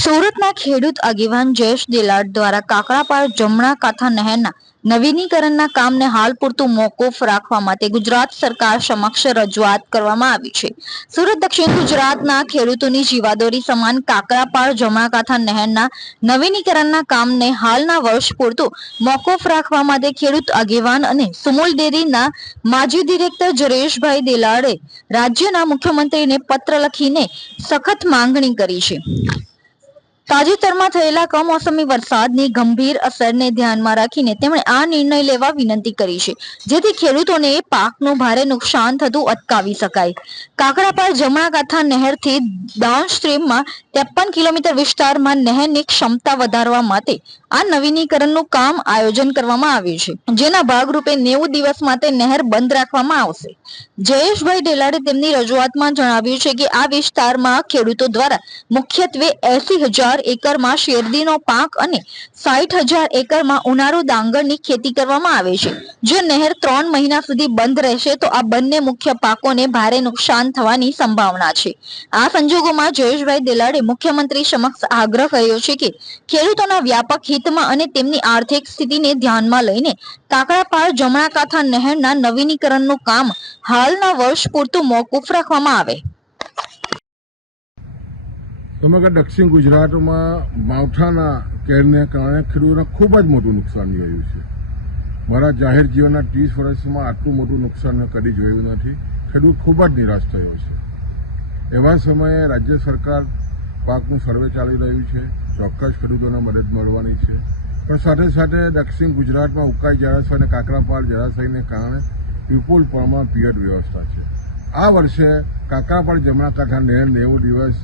સુરતના ખેડૂત આગેવાન જયેશ દેલાડ દ્વારા કાકડાપાર જમણા કાંઠા નહેરના નવીનીકરણના કામને હાલ પૂરતું મોકૂફ રાખવા માટે ગુજરાત સરકાર સમક્ષ રજૂઆત કરવામાં આવી છે. સુરત, દક્ષિણ ગુજરાતના ખેડૂતોની જીવાદોરી સમાન કાકરાપાર જમણા કાંઠા નહેરના નવીનીકરણના કામને હાલના વર્ષ પૂરતું મોકૂફ રાખવા માટે ખેડૂત આગેવાન અને સુમુલ ડેરીના માજી ડિરેક્ટર જરેશભાઈ દેલાડે રાજ્યના મુખ્યમંત્રીને પત્ર લખીને સખત માંગણી કરી છે. તાજેતરમાં થયેલા કમોસમી વરસાદની ગંભીર અસરને ધ્યાનમાં રાખીને તેમણે આ નિર્ણય લેવા વિનંતી કરી છે, જેથી ખેડૂતોને પાકનું ભારે નુકસાન થતું અટકાવી શકાય. કાકડાપાર જમણા કાંઠા નહેરથી ડાઉન સ્ટ્રીમમાં ત્રેપન કિલોમીટર વિસ્તારમાં નહેરની ક્ષમતા વધારવા માટે આ નવીનીકરણનું કામ આયોજન કરવામાં આવ્યું છે, જેના ભાગરૂપે નેવું દિવસ માટે નહેર બંધ રાખવામાં આવશે. જયેશભાઈ ઢેલાડે તેમની રજૂઆતમાં જણાવ્યું છે કે આ વિસ્તારમાં ખેડૂતો દ્વારા મુખ્યત્વે એસી હજાર એકરમાં શેરડીનો પાક અને સાઠ હજાર એકરમાં ઉનાળુ ડાંગરની ખેતી કરવામાં આવે છે. જો નહેર ત્રણ મહિના સુધી બંધ રહેશે, તો આ બંને મુખ્ય પાકોને ભારે નુકસાન થવાની સંભાવના છે. આ સંજોગોમાં જયેશભાઈ દેલાડે મુખ્યમંત્રી સમક્ષ આગ્રહ કર્યો છે કે ખેડૂતોના વ્યાપક હિતમાં અને તેમની આર્થિક સ્થિતિને ધ્યાનમાં લઈને કાકડાપાળ જમણાકાંઠા નહેરના નવીનીકરણનું કામ હાલના વર્ષ પૂરતું મોકૂફ રાખવામાં આવે. સમગ્ર દક્ષિણ ગુજરાતમાં માવઠાના કેરને કારણે ખેડૂતોને ખૂબ જ મોટું નુકસાન જોયું છે. મારા જાહેર જીવનના ત્રીસ વર્ષમાં આટલું મોટું નુકસાન કદી જોયું નથી. ખેડૂત ખૂબ જ નિરાશ થયો છે. એવા સમયે રાજ્ય સરકાર પાકનું સર્વે ચાલી રહ્યું છે. ચોક્કસ ખેડૂતોને મદદ મળવાની છે. પણ સાથે સાથે દક્ષિણ ગુજરાતમાં ઉકાઈ જળાશય અને કાકરાપાળ જળાશયને કારણે વિપુલ પ્રમાણમાં પિયત વ્યવસ્થા છે. આ વર્ષે કાકરાપાળ જમણા કાંઠા નહેર નેવું દિવસ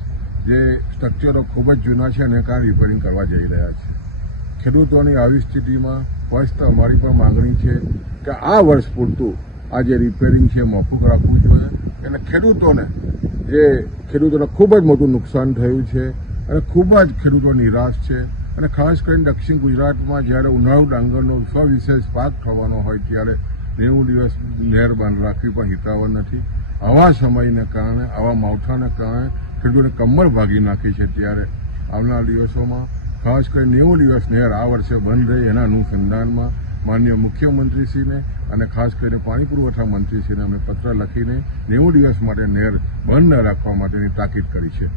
જે સ્ટ્રક્ચરો ખૂબ જ જૂના છે અને કાં રિપેરિંગ કરવા જઈ રહ્યા છે. ખેડૂતોની આવી સ્થિતિમાં ફર્સ્ટ અમારી પણ માંગણી છે કે આ વર્ષ પૂરતું આ જે રિપેરિંગ છે મોફુક રાખવું જોઈએ અને ખેડૂતોને જે ખેડૂતોને ખૂબ જ મોટું નુકસાન થયું છે અને ખૂબ જ ખેડૂતો નિરાશ છે અને ખાસ કરીને દક્ષિણ ગુજરાતમાં જ્યારે ઉનાળુ ડાંગરનો સવિશેષ પાક થવાનો હોય ત્યારે નેવું દિવસ લહેર બંધ રાખવી પણ હિતાવહ નથી. આવા સમયને કારણે, આવા માવઠાને કારણે ખેડૂતોને કમર ભાગી નાખી છે ત્યારે આવનાર દિવસોમાં ખાસ કરી નેવું દિવસ નહેર આ વર્ષે બંધ રહે એના અનુસંધાનમાં માન્ય મુખ્યમંત્રીશ્રીને અને ખાસ કરીને પાણી પુરવઠા મંત્રીશ્રીને અમે પત્ર લખીને નેવું દિવસ માટે નહેર બંધ ન રાખવા માટેની તાકીદ કરી છે.